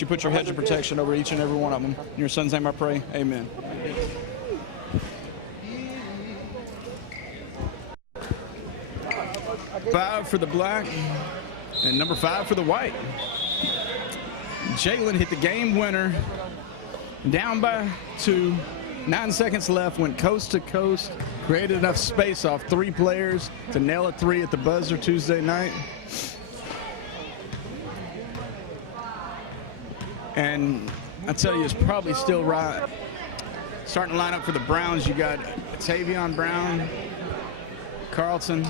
You put your hedge of protection over each and every one of them. In your son's name I pray, amen. Five for the black and number 5 for the white. Jalen hit the game winner, down by 2, 9 seconds left, went coast to coast, created enough space off 3 players to nail a 3 at the buzzer Tuesday night. And I tell you, it's probably still right. Starting to line up for the Browns, you got Tavion Brown, Carlton,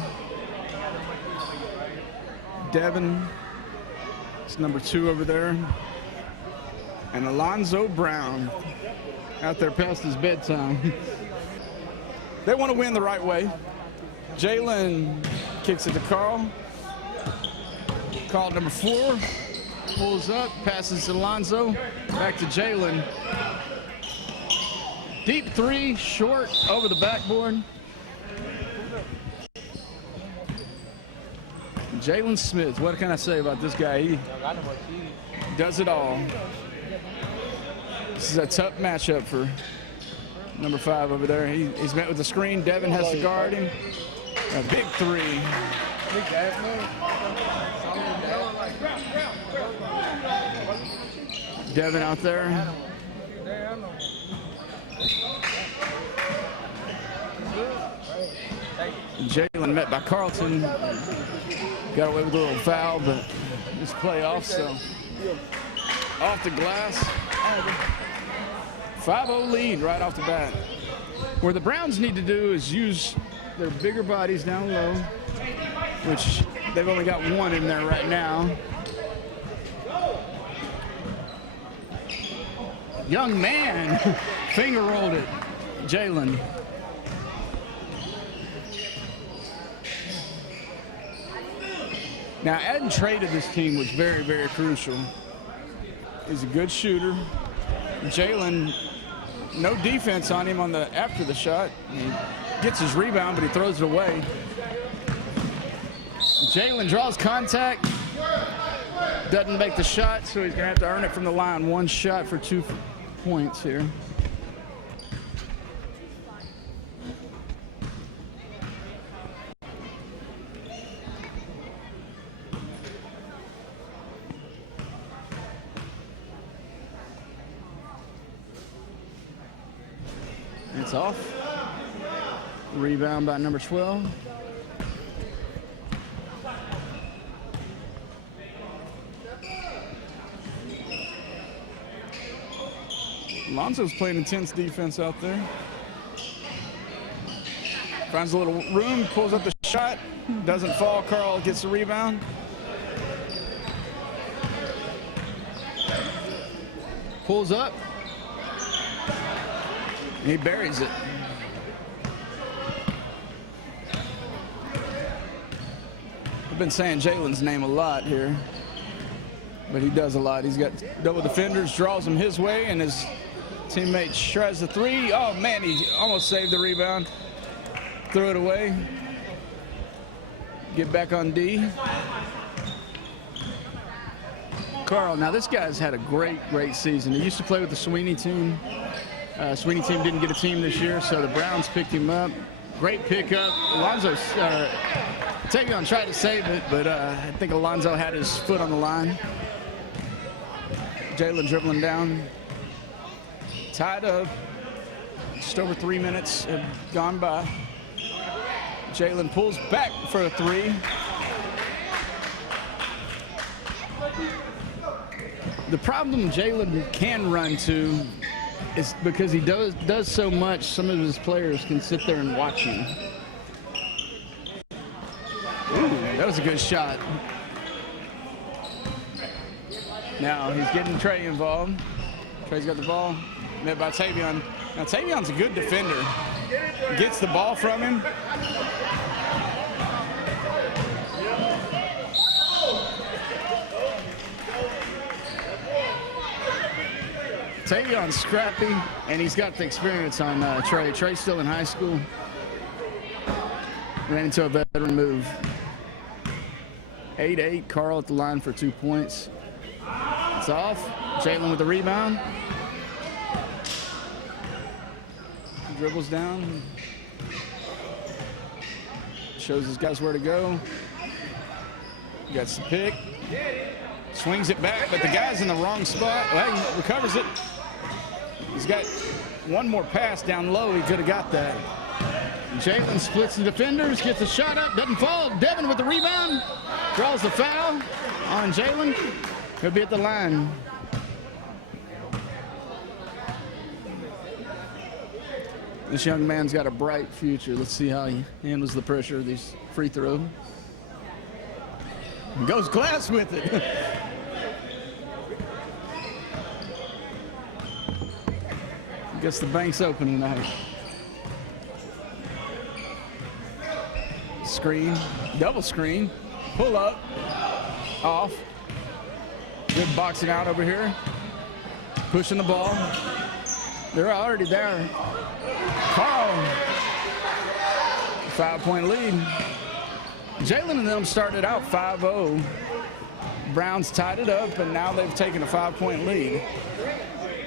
Devin, it's number 2 over there, and Alonzo Brown out there past his bedtime. They want to win the right way. Jalen kicks it to Carl. Carl, number 4, pulls up, passes to Alonzo, back to Jalen. Deep 3, short, over the backboard. Jalen Smith, what can I say about this guy? He does it all. This is a tough matchup for number 5 over there. He's met with the screen. Devin has to guard him. A big 3. Devin out there. Jalen met by Carlton. Got away with a little foul, but it's playoffs, so off the glass. 5-0 lead right off the bat. Where the Browns need to do is use their bigger bodies down low, which they've only got 1 in there right now. Young man, finger rolled it, Jalen. Now, adding Trey to this team was very, very crucial. He's a good shooter. Jalen, no defense on him after the shot. He gets his rebound, but he throws it away. Jalen draws contact, doesn't make the shot, so he's going to have to earn it from the line. 1 shot for 2 points here. It's off. Rebound by number 12. Alonzo's playing intense defense out there. Finds a little room, pulls up the shot, doesn't fall. Carl gets the rebound. Pulls up. He buries it. I've been saying Jalen's name a lot here, but he does a lot. He's got double defenders, draws them his way, and his teammate shreds the 3. Oh, man, he almost saved the rebound. Threw it away. Get back on D. Carl, now this guy's had a great season. He used to play with the Sweeney team. Sweeney team didn't get a team this year, so the Browns picked him up. Great pickup. Alonzo, Tavion tried to save it, but I think Alonzo had his foot on the line. Jalen dribbling down. Tied up. Just over 3 minutes have gone by. Jalen pulls back for a 3. The problem Jalen can run to is because he does so much, some of his players can sit there and watch him. Ooh, that was a good shot. Now he's getting Trey involved. Trey's got the ball. Met by Tavion. Now Tavion's a good defender. Gets the ball from him. Tavion's scrappy, and he's got the experience on Trey. Trey's still in high school. Ran into a veteran move. 8-8, Carl at the line for 2 points. It's off. Jalen with the rebound. Dribbles down. Shows his guys where to go. Gets the pick. Swings it back, but the guy's in the wrong spot. Well, he recovers it. He's got one more pass down low. He could have got that. Jalen splits the defenders, gets a shot up, doesn't fall. Devin with the rebound. Draws the foul on Jalen. He'll be at the line. This young man's got a bright future. Let's see how he handles the pressure of these free throws. Goes Glass with it. I guess the bank's open tonight. Screen, double screen, pull up, off. Good boxing out over here. Pushing the ball. They're already there. Carl, 5-point lead. Jalen and them started out 5-0. Browns tied it up, and now they've taken a 5-point lead.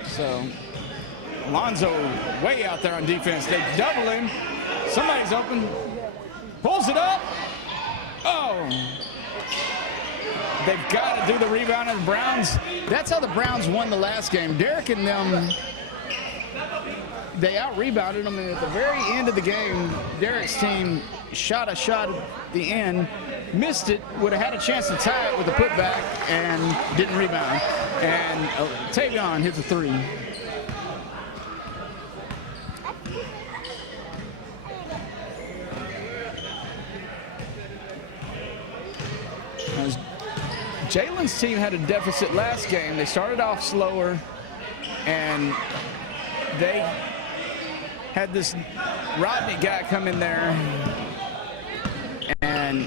So Alonzo way out there on defense. They double him. Somebody's open. Pulls it up. Oh. They've got to do the rebound of the Browns. That's how the Browns won the last game. Derek and them, they out-rebounded them, and at the very end of the game, Derek's team shot a shot at the end, missed it, would have had a chance to tie it with a putback, and didn't rebound. And Tavion hits a three. Jalen's team had a deficit last game. They started off slower, and they had this Rodney guy come in there, and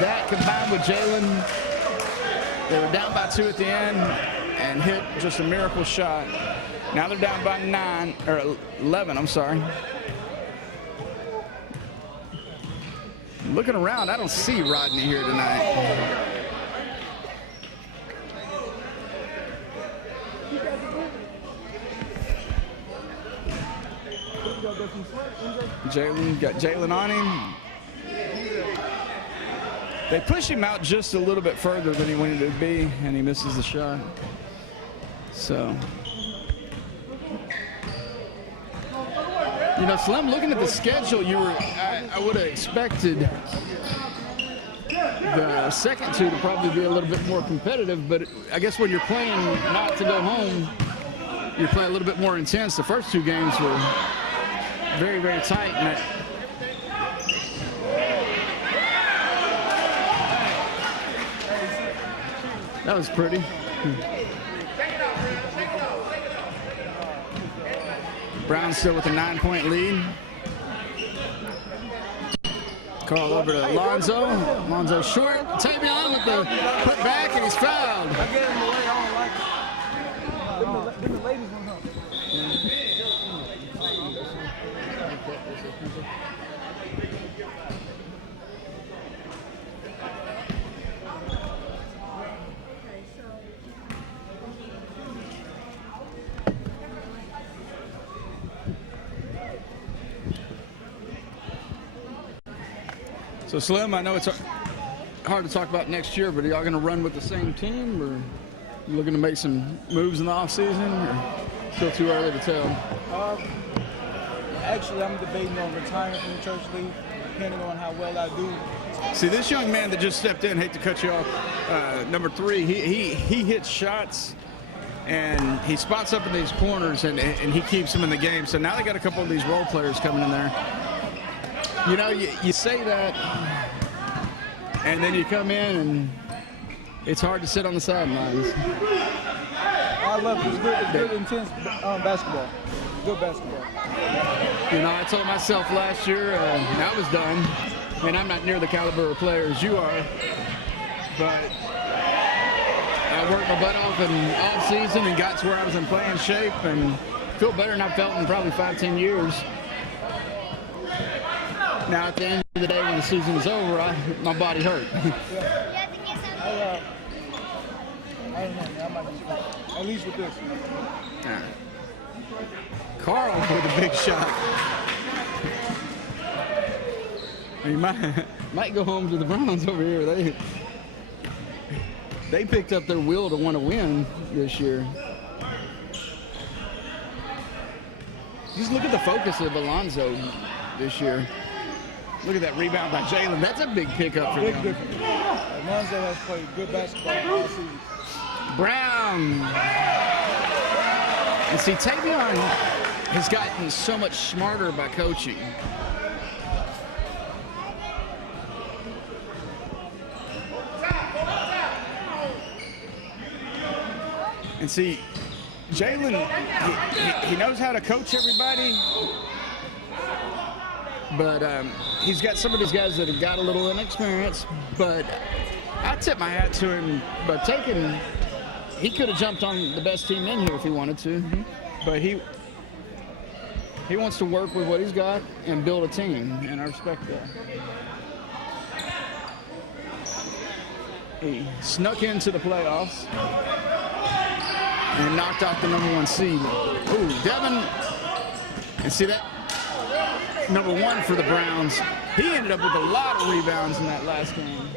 that combined with Jalen, they were down by 2 at the end and hit just a miracle shot. Now they're down by 11, I'm sorry. Looking around, I don't see Rodney here tonight. Jalen, got Jalen on him. They push him out just a little bit further than he wanted to be, and he misses the shot. So, you know, Slim, looking at the schedule, I would have expected the second two to probably be a little bit more competitive, but I guess when you're playing not to go home, you're playing a little bit more intense. The first two games were very, very tight. And that was pretty. Browns still with a 9-point lead. Carl over to Alonzo. Alonzo short. Tavion with the put back, and he's fouled. I gave him away. I don't like it. Them the ladies want help. So Slim, I know it's hard to talk about next year, but are y'all going to run with the same team, or you looking to make some moves in the offseason, or still too early to tell? Actually, I'm debating on retiring from the church league, depending on how well I do. See, this young man that just stepped in, hate to cut you off, number 3, he hits shots, and he spots up in these corners, and he keeps them in the game. So now they got a couple of these role players coming in there. You know, you say that, and then you come in, and it's hard to sit on the sidelines. I love it. It's good intense basketball. Good basketball. You know, I told myself last year I was done, and I'm not near the caliber of players you are, but I worked my butt off in off season and got to where I was in playing shape and feel better than I've felt in probably 5-10 years. Now, at the end of the day, when the season is over, my body hurt. I don't know, man. I might be at least with this. Carl with a big shot. He might go home to the Browns over here. They picked up their will to want to win this year. Just look at the focus of Alonzo this year. Look at that rebound by Jalen. That's a big pickup for them. Alonzo has played good basketball all season. Brown. And see, Tavion has gotten so much smarter by coaching. And see, Jalen, he knows how to coach everybody, but he's got some of these guys that have got a little inexperience, but I tip my hat to him by he could have jumped on the best team in here if he wanted to, but he wants to work with what he's got and build a team, and I respect that. He snuck into the playoffs and knocked out the #1 seed. Ooh, Devin. And see that? #1 for the Browns. He ended up with a lot of rebounds in that last game.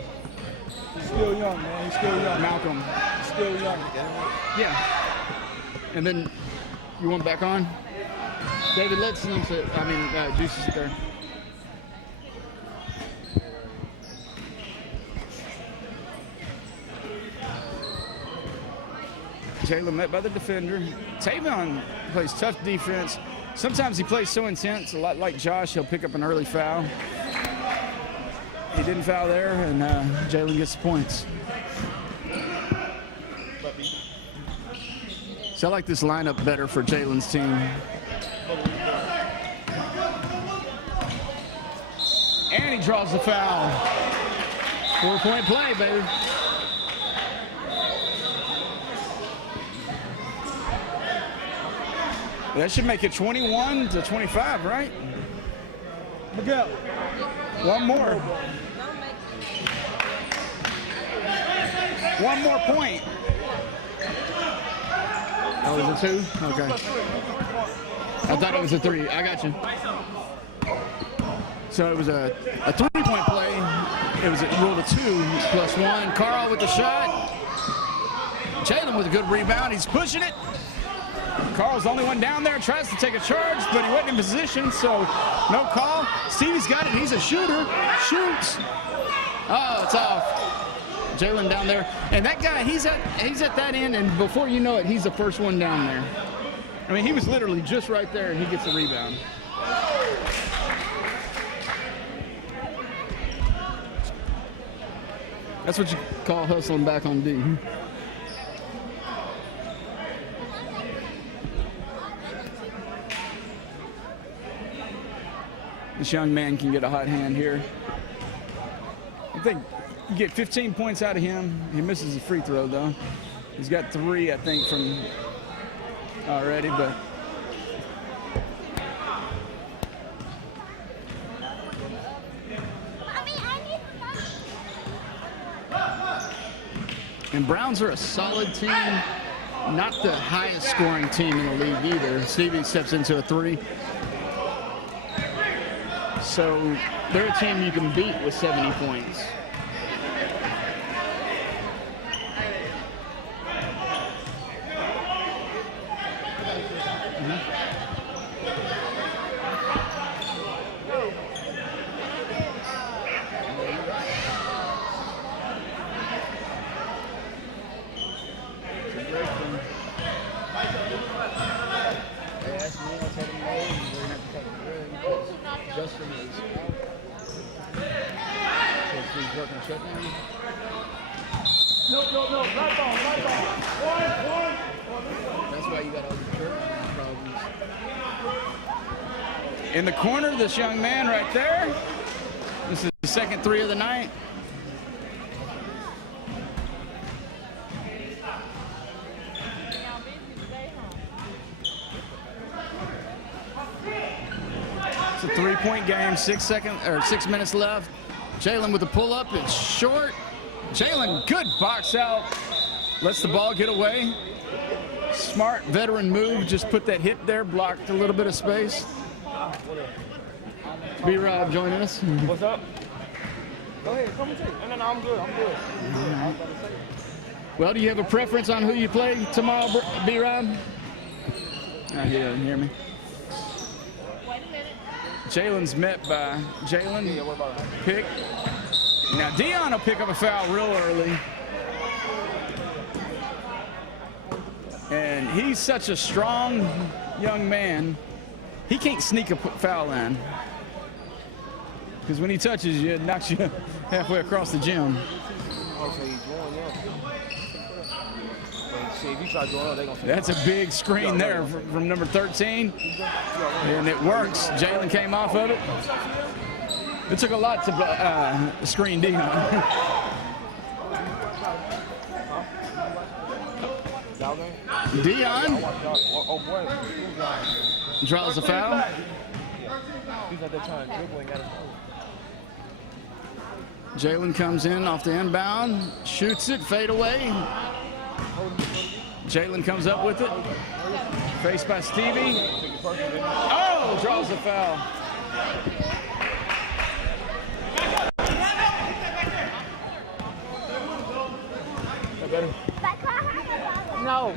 He's still young, man. He's still young. Malcolm. He's still young. Yeah. And then you want back on? David, let's Juice is there. Jalen met by the defender. Tavion plays tough defense. Sometimes he plays so intense, a lot like Josh, he'll pick up an early foul. He didn't foul there, and Jalen gets the points. So I like this lineup better for Jalen's team. And he draws the foul. 4-point play, baby. That should make it 21-25, right? Miguel. One more. One more point. Oh, was it 2? Okay. I thought it was a 3. I got you. So it was a 3-point play. It was a rule of 2+1. Carl with the shot. Jalen with a good rebound. He's pushing it. Carl's the only one down there, tries to take a charge, but he wasn't in position, so no call. Stevie's got it. He's a shooter. Shoots. Oh, it's off. Jalen down there. And that guy, he's at that end, and before you know it, he's the first one down there. I mean, he was literally just right there, and he gets the rebound. That's what you call hustling back on D. This young man can get a hot hand here. I think you get 15 points out of him. He misses a free throw, though. He's got 3, I think, from already, but and Browns are a solid team, not the highest scoring team in the league either. Stevie steps into a 3. So they're a team you can beat with 70 points. Justin is out. So he's working shutdown. No, right ball. One. That's why you got all these problems. In the corner, this young man right there. This is the second 3 of the night. It's a 3-point game, 6 minutes left. Jalen with the pull-up, it's short. Jalen, good box out. Lets the ball get away. Smart veteran move. Just put that hip there, blocked a little bit of space. B-Rob joining us. What's up? Go ahead, come and take. No, I'm good. I'm good. Well, do you have a preference on who you play tomorrow, B-Rob? He doesn't hear me. Jalen's met by Jalen. Yeah, what about it? Pick. Now, Dion will pick up a foul real early. And he's such a strong young man. He can't sneak a foul in. Because when he touches you, it knocks you halfway across the gym. Oh, so he's going up. See, if you try going up, they're going to say, That's a big screen there from number 13. And it works. Jalen came off of it. It took a lot to screen Dion. Dion draws a foul. He's at that time dribbling at his own. Jalen comes in off the inbound, shoots it, fade away. Jalen comes up with it. Faced by Stevie. Oh, draws the foul. That better? No.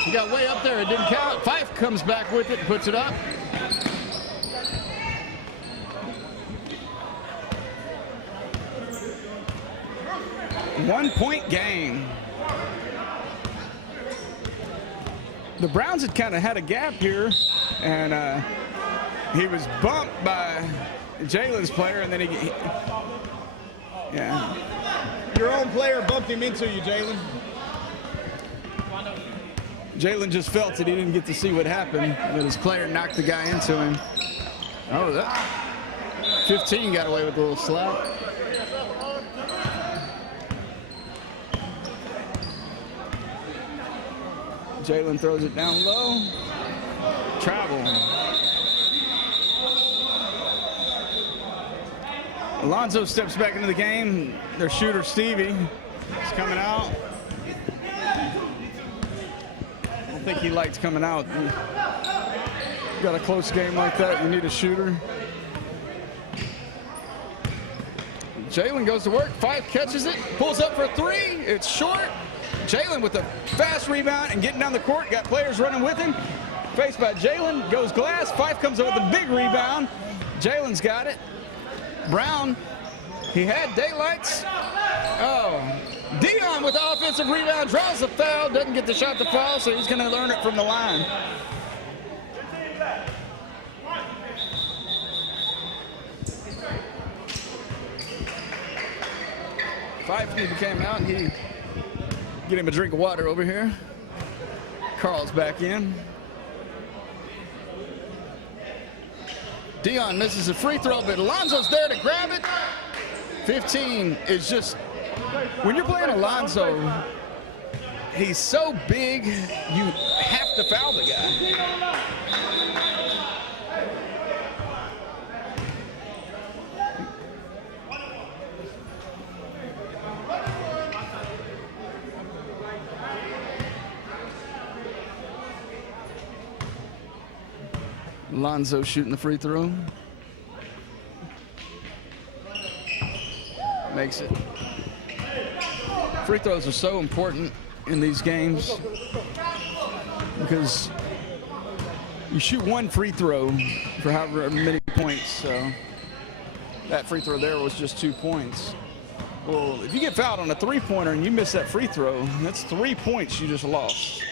He got way up there. It didn't count. Fife comes back with it and puts it up. One-point game. The Browns had kind of had a gap here, and he was bumped by Jalen's player, and then yeah. Your own player bumped him into you, Jalen. Jalen just felt it. He didn't get to see what happened, but his player knocked the guy into him. Oh, that 15 got away with a little slap. Jalen throws it down low. Travel. Alonzo steps back into the game. Their shooter, Stevie, is coming out. I don't think he liked coming out. Got a close game like that, you need a shooter. Jalen goes to work. Fife catches it, pulls up for three. It's short. Jalen with a fast rebound and getting down the court. Got players running with him. Faced by Jalen, goes glass. Fife comes up with a big rebound. Jalen's got it. Brown, he had daylights. Oh, Dion with the offensive rebound, draws the foul, doesn't get the shot to foul, so he's going to learn it from the line. Fife came out and he get him a drink of water over here. Carl's back in. Dion misses a free throw, but Alonzo's there to grab it. 15 is just, when you're playing Alonzo, he's so big, you have to foul the guy. Alonzo shooting the free throw. Makes it. Free throws are so important in these games because you shoot one free throw for however many points. So that free throw there was just 2 points. Well, if you get fouled on a three-pointer and you miss that free throw, that's 3 points you just lost.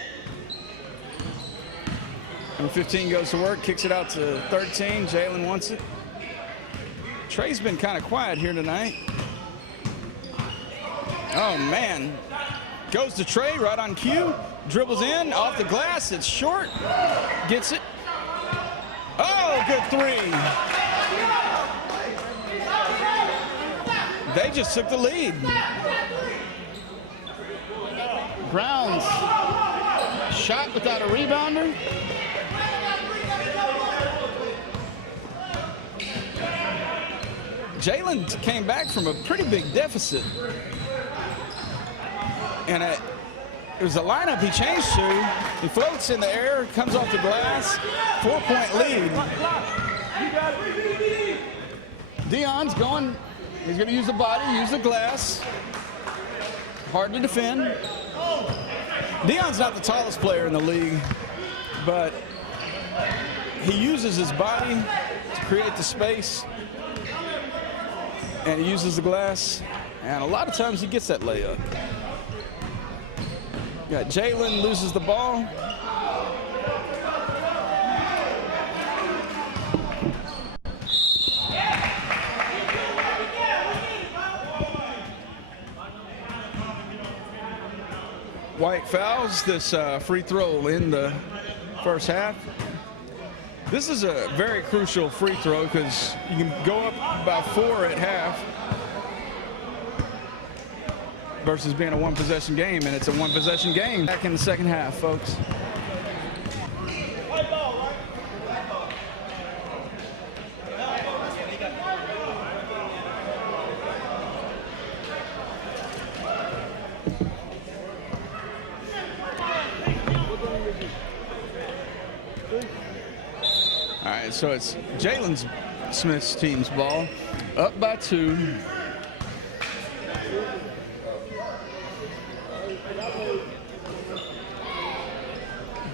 And 15 goes to work, kicks it out to 13. Jalen wants it. Trey's been kind of quiet here tonight. Oh, man. Goes to Trey right on cue. Dribbles in, off the glass. It's short. Gets it. Oh, good three. They just took the lead. Browns shot without a rebounder. Jalen came back from a pretty big deficit. And it was a lineup he changed to. He floats in the air, comes off the glass, 4-point lead. Deion's going, he's going to use the body, use the glass. Hard to defend. Deion's not the tallest player in the league, but he uses his body to create the space, and he uses the glass, and a lot of times he gets that layup. Got Jalen loses the ball. White fouls this free throw in the first half. This is a very crucial free throw because you can go up by 4 at half versus being a one-possession game, and it's a one-possession game. Back in the second half, folks. All right, so it's Jalen Smith's team's ball, up by 2.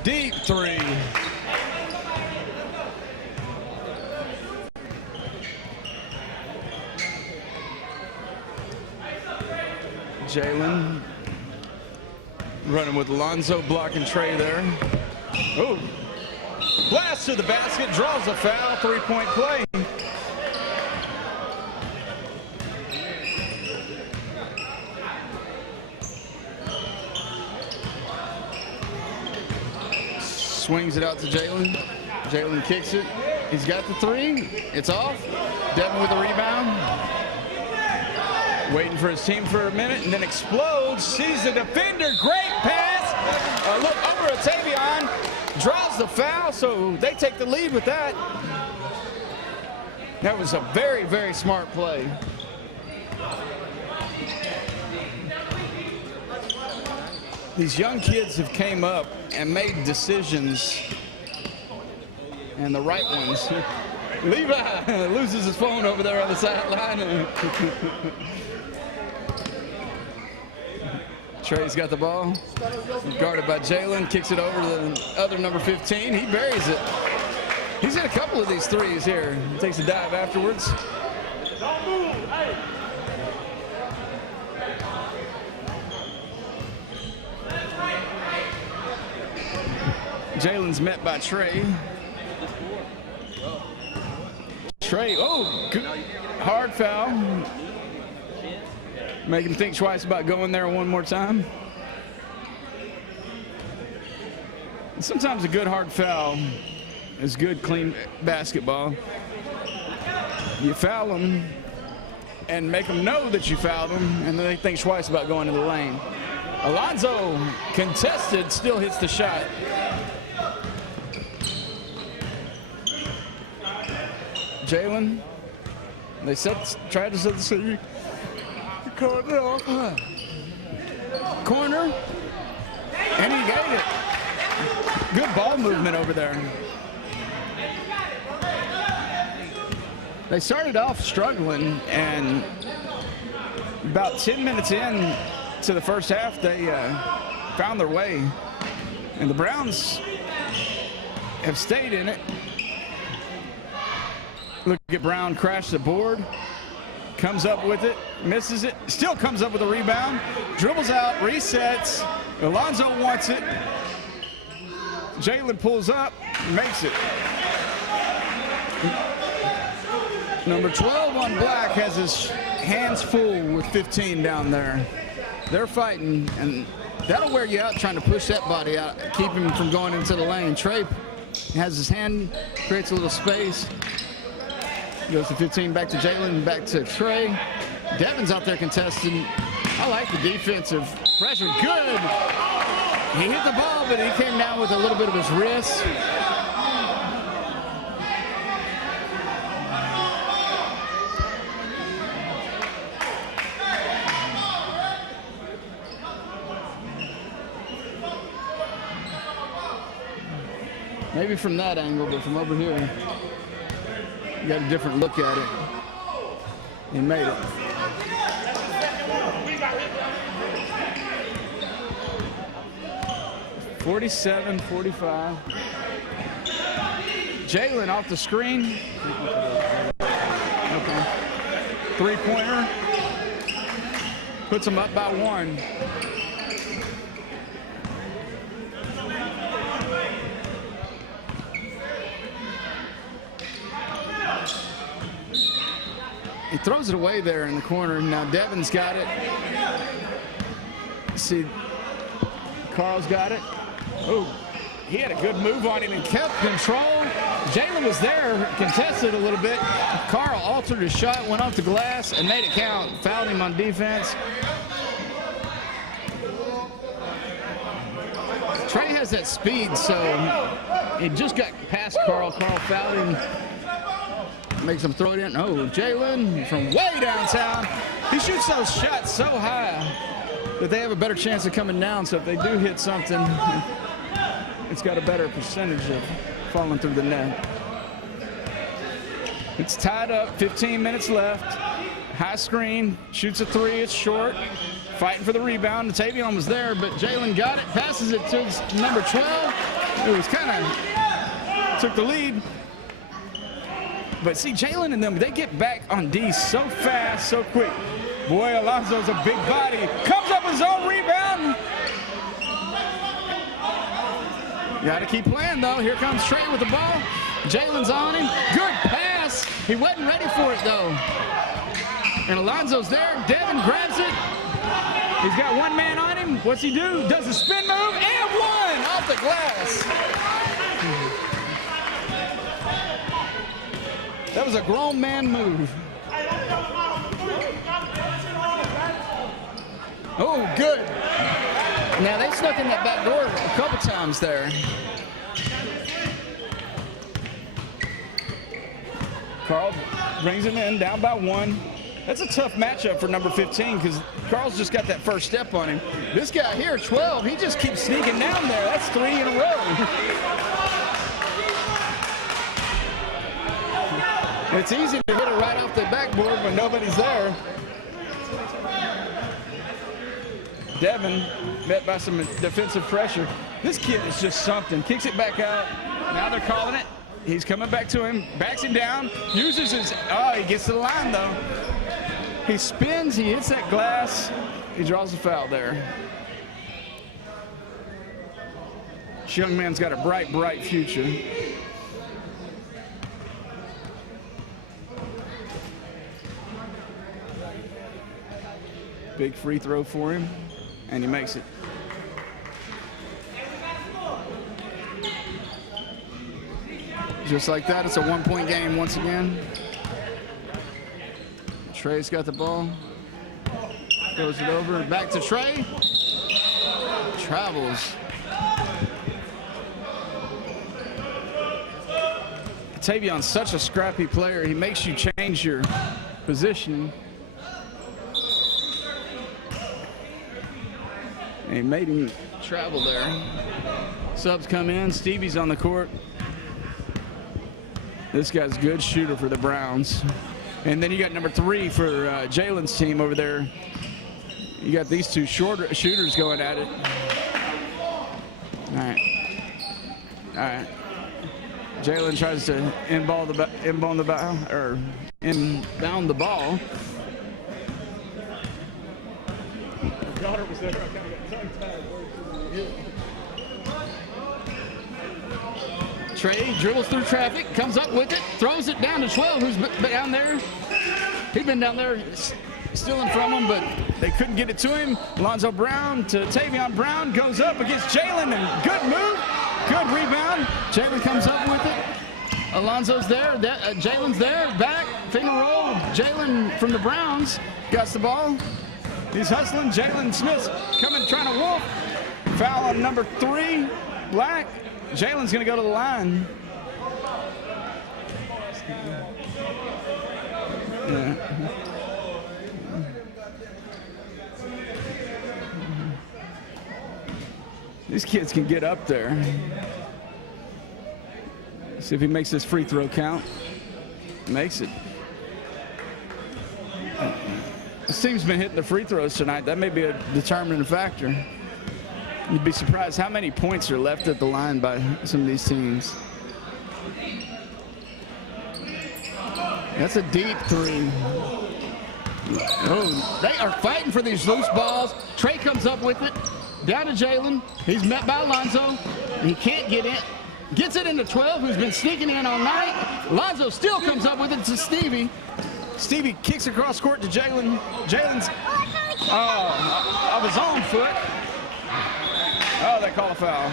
Deep 3. Jalen running with Alonzo blocking Trey there. Oh. Blast to the basket, draws a foul, 3-point play. Swings it out to Jalen. Jalen kicks it. He's got the 3. It's off. Devin with the rebound. Waiting for his team for a minute and then explodes. Sees the defender. Great pass. Look over at Tavion. Draws the foul, so they take the lead with that. That was a very, very smart play. These young kids have came up and made decisions, and the right ones. Levi loses his phone over there on the sideline. Trey's got the ball, guarded by Jalen, kicks it over to the other number 15. He buries it. He's hit a couple of these threes here. He takes a dive afterwards. Don't move. Hey. Jalen's met by Trey. Trey, oh, good, hard foul. Make him think twice about going there one more time. Sometimes a good hard foul is good, clean basketball. You foul them and make them know that you fouled them, and then they think twice about going to the lane. Alonzo contested, still hits the shot. Jalen, they tried to set the city. Corner, and he gave it. Good ball movement over there. They started off struggling, and about 10 minutes in to the first half, they found their way. And the Browns have stayed in it. Look at Brown crash the board. Comes up with it, misses it, still comes up with a rebound, dribbles out, resets. Alonzo wants it. Jalen pulls up, makes it. Number 12 on black has his hands full with 15 down there. They're fighting, and that'll wear you out trying to push that body out, keep him from going into the lane. Trey has his hand, creates a little space. Goes to 15, back to Jalen, back to Trey. Devin's out there contesting. I like the defensive pressure. Good. He hit the ball, but he came down with a little bit of his wrist. Maybe from that angle, but from over here, you got a different look at it. He made it. (47-45). Jalen off the screen. Okay. Three-pointer. Puts him up by 1. He throws it away there in the corner. Now Devin's got it. See, Carl's got it. Oh, he had a good move on him and kept control. Jalen was there, contested a little bit. Carl altered his shot, went off the glass, and made it count. Fouled him on defense. Trey has that speed, so he just got past Carl. Carl fouled him. Makes him throw it in. Oh, Jalen from way downtown. He shoots those shots so high that they have a better chance of coming down. So if they do hit something, it's got a better percentage of falling through the net. It's tied up, 15 minutes left. High screen, shoots a 3, it's short. Fighting for the rebound. Tavion was there, but Jalen got it, passes it to number 12. It was kind of took the lead. But see, Jalen and them, they get back on D so fast, so quick. Boy, Alonzo's a big body. Comes up with his own rebound. Got to keep playing, though. Here comes Trey with the ball. Jalen's on him. Good pass. He wasn't ready for it, though. And Alonzo's there. Devin grabs it. He's got one man on him. What's he do? Does a spin move and one off the glass. That was a grown man move. Oh, good. Now, they snuck in that back door a couple times there. Carl brings him in, down by 1. That's a tough matchup for number 15 because Carl's just got that first step on him. This guy here, 12, he just keeps sneaking down there. That's 3 in a row. It's easy to hit it right off the backboard when nobody's there. Devin met by some defensive pressure. This kid is just something. Kicks it back out. Now they're calling it. He's coming back to him, backs him down, uses his, oh, he gets to the line though. He spins, he hits that glass. He draws a foul there. This young man's got a bright, bright future. Big free throw for him, and he makes it. Just like that, it's a 1-point game once again. Trey's got the ball. Throws it over, back to Trey. Travels. Tavion's such a scrappy player. He makes you change your positioning. And he made him travel there. Subs come in. Stevie's on the court. This guy's a good shooter for the Browns. And then you got number 3 for Jalen's team over there. You got these two shorter shooters going at it. All right. All right. Jalen tries to inbound the ball. My daughter was there. I kind of got tongue-tied. Trey dribbles through traffic, comes up with it, throws it down to 12, who's been down there. He's been down there stealing from him, but they couldn't get it to him. Alonzo Brown to Tavion Brown, goes up against Jalen, and good move, good rebound. Jalen comes up with it. Alonzo's there, Jalen's there, back, finger roll. Jalen from the Browns got the ball. He's hustling. Jalen Smith's coming, trying to wolf. Foul on number 3, Black. Jalen's going to go to the line. Yeah. These kids can get up there. See if he makes this free throw count. Makes it. This team's been hitting the free throws tonight. That may be a determining factor. You'd be surprised how many points are left at the line by some of these teams. That's a deep three. Oh, they are fighting for these loose balls. Trey comes up with it. Down to Jalen. He's met by Alonzo. He can't get in. Gets it into 12, who's been sneaking in all night. Alonzo still comes up with it to Stevie. Stevie kicks across court to Jalen. Jalen's of his own foot. Oh, they call a foul.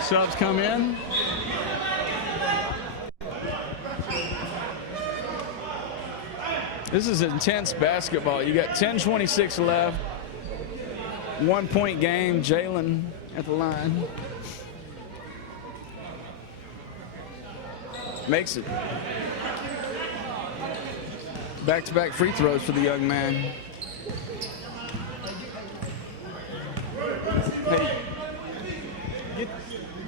Subs come in. This is intense basketball. You got 10:26 left. 1 point game. Jalen at the line. Makes it. Back-to-back free throws for the young man. Hey, get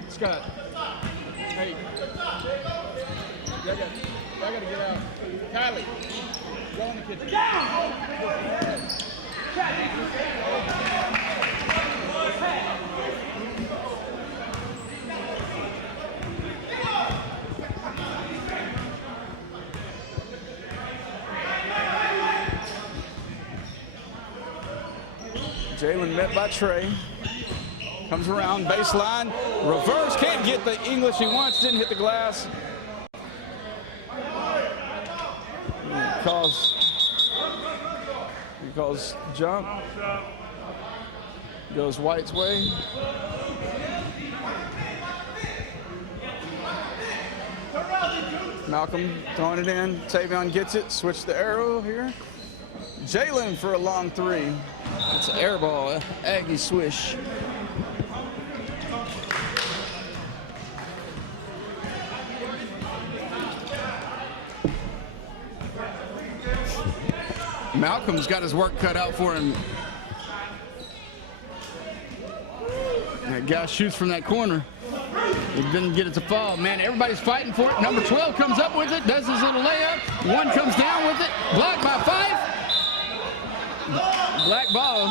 Scott. Hey, y'all gotta get out. Kylie, go in the kitchen. Jalen met by Trey. Comes around, baseline, reverse, can't get the English he wants, didn't hit the glass. He calls jump. Goes White's way. Malcolm throwing it in. Tavion gets it. Switch the arrow here. Jalen for a long three. It's an air ball. Aggie swish. Malcolm's got his work cut out for him. That guy shoots from that corner. He didn't get it to fall. Man, everybody's fighting for it. Number 12 comes up with it, does his little layup. One comes down with it, blocked by 5. Black ball.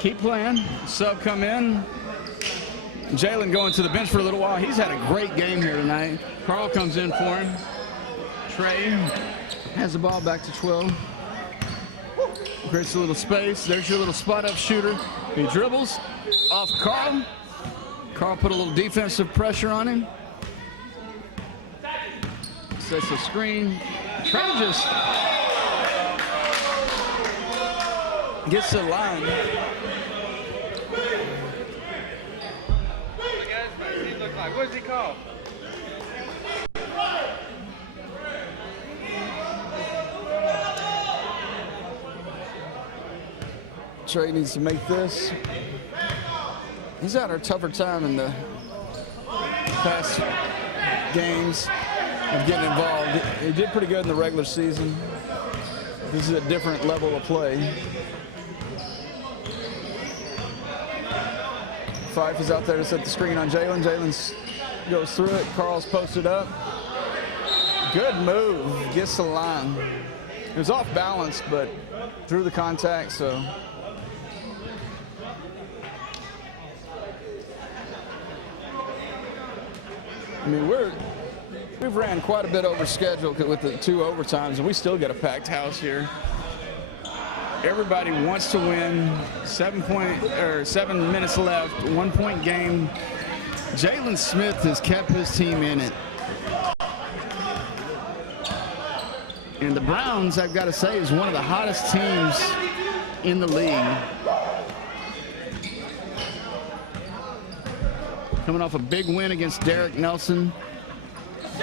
Keep playing. Sub come in. Jalen going to the bench for a little while. He's had a great game here tonight. Carl comes in for him. Trey has the ball back to 12. Creates a little space. There's your little spot-up shooter. He dribbles off Carl. Carl put a little defensive pressure on him. Sets the screen. Trey just gets to the line. What does he call? Trey needs to make this. He's had a tougher time in the past games of getting involved. He did pretty good in the regular season. This is a different level of play. Fife is out there to set the screen on Jalen. Jalen goes through it. Carl's posted up. Good move. Gets to the line. It was off balance, but through the contact, so. I mean, we've ran quite a bit over schedule with the 2 overtimes, and we still get a packed house here. Everybody wants to win. 7 minutes left, 1 point game. Jalen Smith has kept his team in it. And the Browns, I've got to say, is one of the hottest teams in the league. Coming off a big win against Derek Nelson.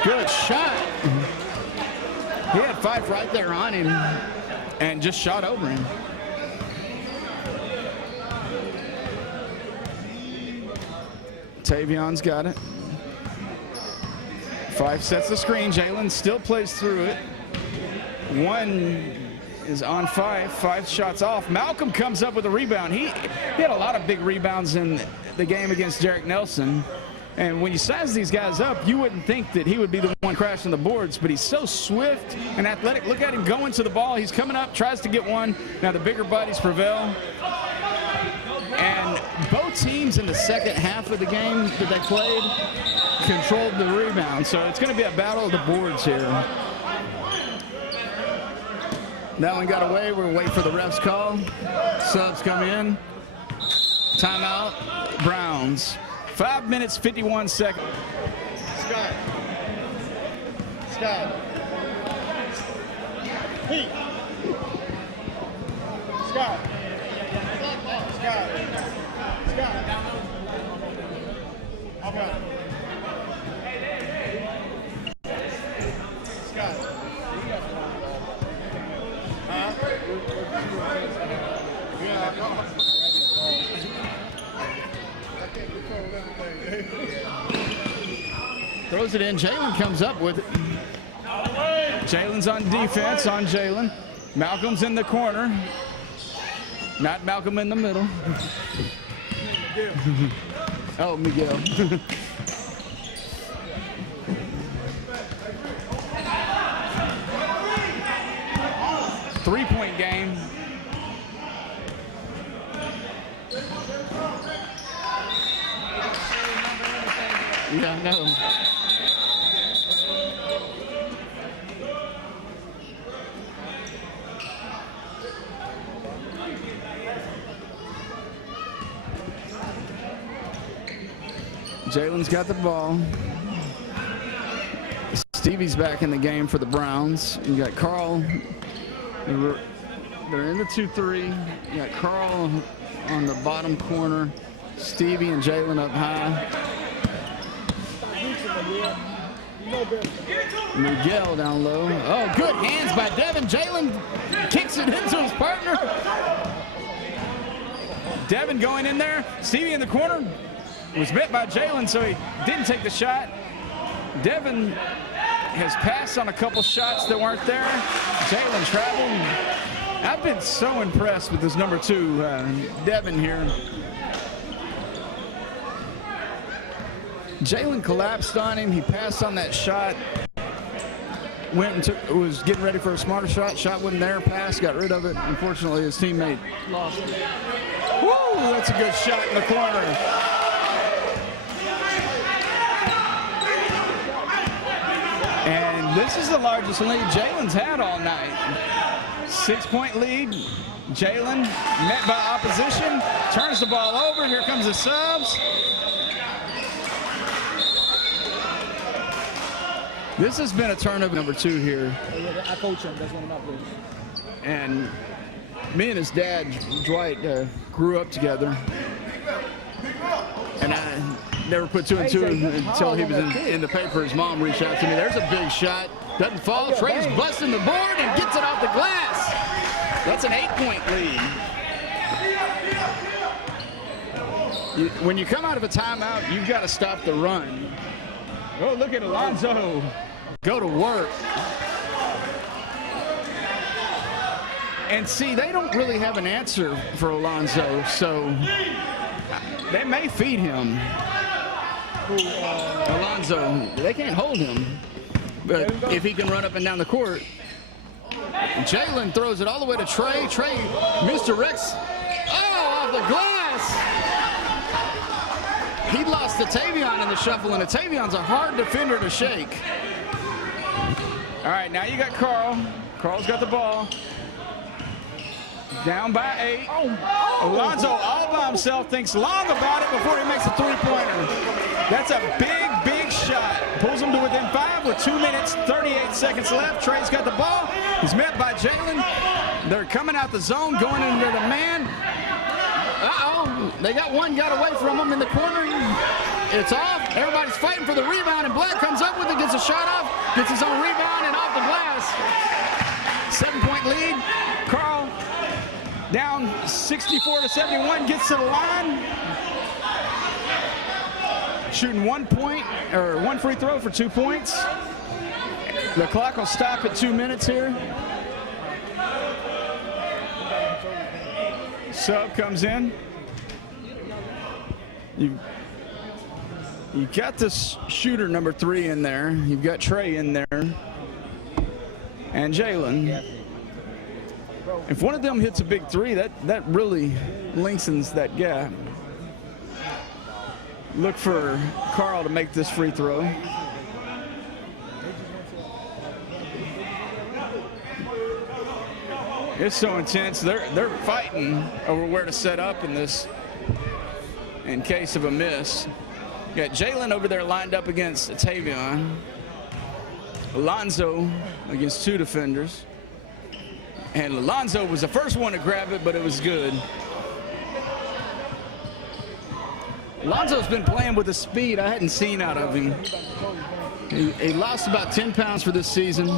Good shot. He had Fife right there on him and just shot over him. Tavion's got it. Fife sets the screen. Jalen still plays through it. One is on Fife. 5 shots off. Malcolm comes up with a rebound. He had a lot of big rebounds in the game against Jarek Nelson. And when you size these guys up, you wouldn't think that he would be the one crashing the boards, but he's so swift and athletic. Look at him going to the ball. He's coming up, tries to get one. Now the bigger bodies prevail. And both teams in the second half of the game that they played controlled the rebound. So it's going to be a battle of the boards here. That one got away. We're waiting for the ref's call. Subs come in. Timeout, Browns. 5 minutes, 51 seconds. Scott. Scott. Pete. Scott. Scott. Scott. I got it. Scott. Yeah, Throws it in. Jalen comes up with it. Jalen's on defense on Jalen. Malcolm's in the corner. Not Malcolm in the middle. Oh, Miguel. Three-point game. Yeah, no. Jalen's got the ball. Stevie's back in the game for the Browns. You got Carl. They're in the 2-3. You got Carl on the bottom corner. Stevie and Jalen up high. Miguel down low. Oh, good hands by Devin. Jalen kicks it into his partner. Devin going in there. Stevie in the corner. Was met by Jalen, so he didn't take the shot. Devin has passed on a couple shots that weren't there. Jalen traveled. I've been so impressed with this number 2, Devin here. Jalen collapsed on him. He passed on that shot. Went and was getting ready for a smarter shot. Shot wasn't there. Pass, got rid of it. Unfortunately, his teammate lost it. Woo! That's a good shot in the corner. And this is the largest lead Jalen's had all night. 6-point lead. Jalen met by opposition. Turns the ball over. Here comes the subs. This has been a turnover number 2 here. I coach him. That's one of my players. And me and his dad, Dwight, grew up together. And I never put 2 and 2 until he was in the paper. His mom reached out to me. There's a big shot. Doesn't fall. Trey's busting the board and gets it off the glass. That's an 8-point lead. When you come out of a timeout, you've got to stop the run. Oh, look at Alonzo go to work. And see, they don't really have an answer for Alonzo, so they may feed him. Alonzo, they can't hold him. But if he can run up and down the court. Jalen throws it all the way to Trey. Trey misdirects. Oh, off the glass. He lost to Tavion in the shuffle, and Tavion's a hard defender to shake. All right, now you got Carl. Carl's got the ball. Down by 8. Alonzo all by himself, thinks long about it before he makes a 3-pointer. That's a big, big shot. Pulls him to within 5 with 2 minutes, 38 seconds left. Trey's got the ball. He's met by Jalen. They're coming out the zone, going into the man. Uh-oh, they got one, got away from him in the corner. It's off. Everybody's fighting for the rebound, and Black comes up with it, gets a shot off, gets his own rebound, and off the glass. 7-point lead. Carl down 64-71, gets to the line. Shooting 1 point, or 1 free throw for 2 points. The clock will stop at 2 minutes here. Sub comes in. You got this shooter number 3 in there. You've got Trey in there. And Jalen. If one of them hits a big 3, that really lengthens that gap. Look for Carl to make this free throw. It's so intense. They're fighting over where to set up in this in case of a miss. You got Jalen over there lined up against Tavion. Alonzo against 2 defenders. And Alonzo was the first one to grab it, but it was good. Alonzo's been playing with a speed I hadn't seen out of him. He lost about 10 pounds for this season,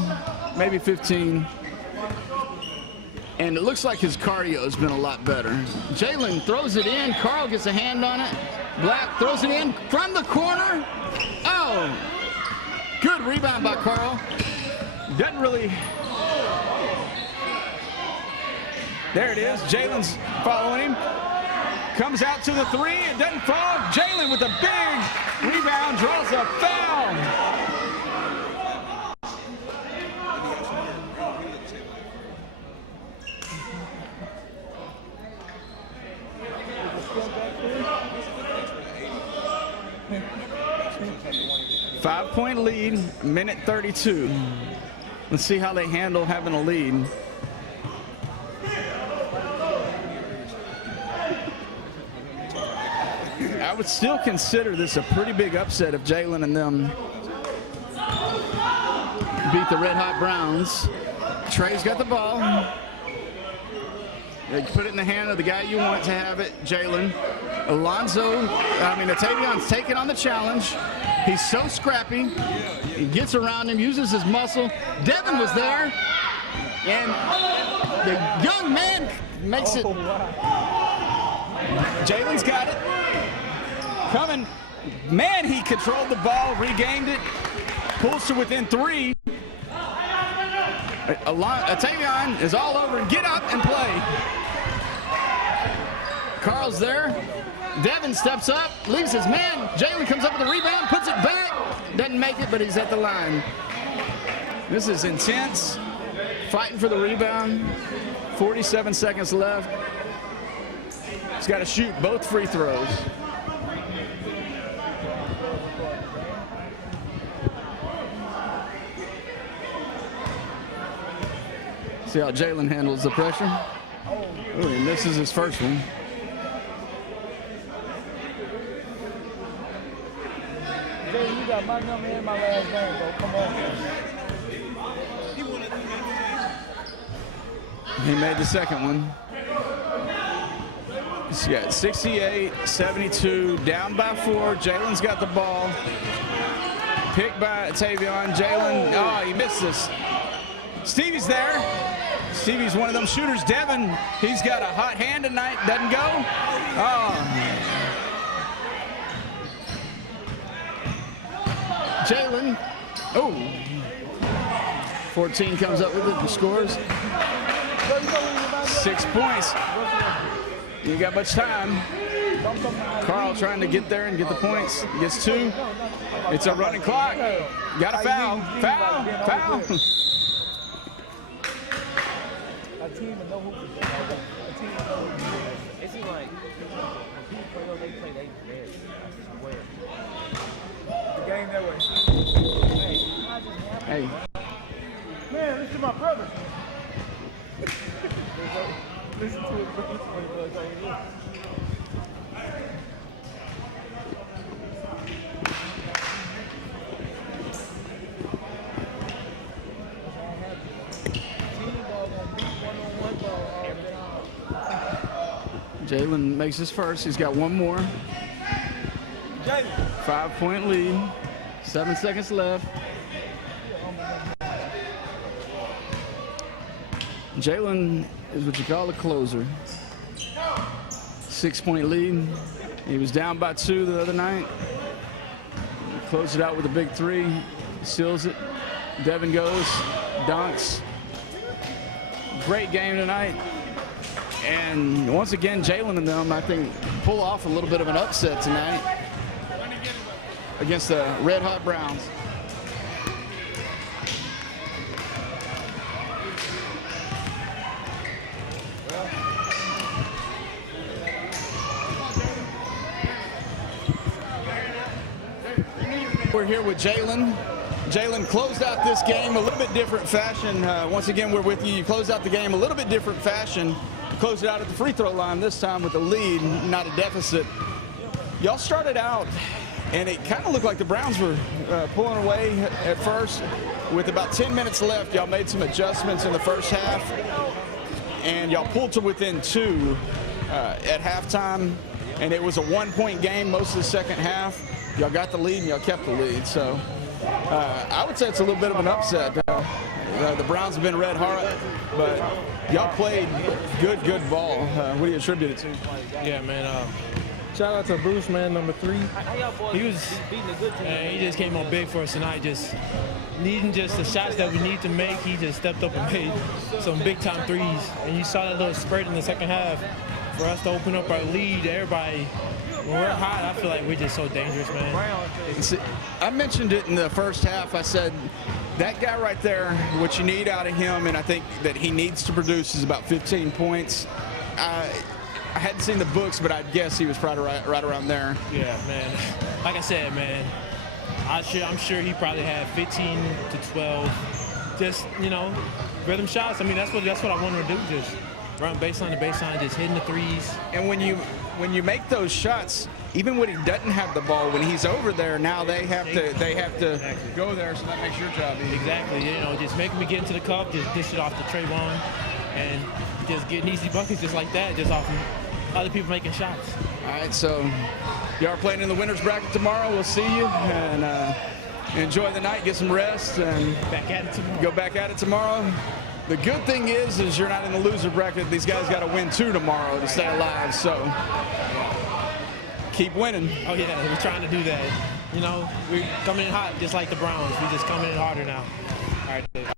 maybe 15. And it looks like his cardio has been a lot better. Jalen throws it in. Carl gets a hand on it. Black throws it in from the corner. Oh, good rebound by Carl. Doesn't really. There it is. Jalen's following him. Comes out to the 3. It doesn't fall. Jalen with a big rebound draws a foul. Five-point lead, minute 32. Let's see how they handle having a lead. I would still consider this a pretty big upset if Jalen and them beat the Red Hot Browns. Trey's got the ball. They put it in the hand of the guy you want to have it, Jalen. Tavion's taking on the challenge. He's so scrappy. He gets around him, uses his muscle. Devin was there, and the young man makes it. Jalen's got it. Coming. Man, he controlled the ball, regained it, pulls to within 3. Tavion is all over. Get up and play. Carl's there. Devin steps up, leaves his man. Jalen comes up with a rebound, puts it back. Doesn't make it, but he's at the line. This is intense. Fighting for the rebound. 47 seconds left. He's got to shoot both free throws. See how Jalen handles the pressure. Oh, he misses his first one. Jalen, you got my number and my last name, bro. Come on. He made the second one. He's got 68, 72, down by 4. Jalen's got the ball. Picked by Tavion. Jalen, oh, he missed this. Stevie's there. Stevie's one of them shooters. Devin, he's got a hot hand tonight. Doesn't go. Oh. Jalen. Oh. 14 comes up with it and scores. 6 points. You got much time. Carl trying to get there and get the points. Gets 2. It's a running clock. Got a foul. Foul. Foul. A team with no hoopers. A team with no hoopers. It seems like people they play they dead. I swear. The game that way. Hey. Man, listen to my brother. Listen to it, brother. 1-on-1 ball all day long. Jalen makes his first. He's got one more. 5-point lead. 7 seconds left. Jalen is what you call a closer. 6-point lead. He was down by 2 the other night. Closed it out with a big 3. Seals it. Devin goes, dunks. Great game tonight. And once again, Jalen and them, I think, pull off a little bit of an upset tonight against the Red Hot Browns. We're here with Jalen. Jalen closed out this game a little bit different fashion. Once again, we're with you. You closed out the game a little bit different fashion. Closed it out at the free throw line this time with a lead, not a deficit. Y'all started out, and it kind of looked like the Browns were pulling away at first. With about 10 minutes left, y'all made some adjustments in the first half, and y'all pulled to within 2 at halftime, and it was a 1-point game most of the second half. Y'all got the lead, and y'all kept the lead. So I would say it's a little bit of an upset. The Browns have been red hot, but y'all played good ball. What do you attribute it to? Yeah, man. Shout out to Bruce, man, number 3. He just came on big for us tonight. Just needing just the shots that we need to make. He just stepped up and made some big-time threes. And you saw that little spurt in the second half for us to open up our lead. Everybody, when we're hot, I feel like we're just so dangerous, man. I mentioned it in the first half. I said, that guy right there, what you need out of him, and I think that he needs to produce, is about 15 points. I hadn't seen the books, but I'd guess he was probably right around there. Yeah, man. Like I said, man, I'm sure he probably had 15 to 12. Just, rhythm shots. I mean, that's what I want him to do. Just run baseline to baseline, just hitting the threes. And when you make those shots, even when he doesn't have the ball, when he's over there, now they have to go there, so that makes your job easy. Exactly. Just making me get into the cup, just dish it off to Trayvon, and just getting easy buckets just like that, just off other people making shots. All right, so you are playing in the winner's bracket tomorrow. We'll see you, and enjoy the night, get some rest, and back at it tomorrow. Go back at it tomorrow. The good thing is you're not in the loser bracket. These guys got to win 2 tomorrow to stay alive, so keep winning. Oh, yeah, we're trying to do that. We're coming in hot just like the Browns. We're just coming in harder now. All right, Dave.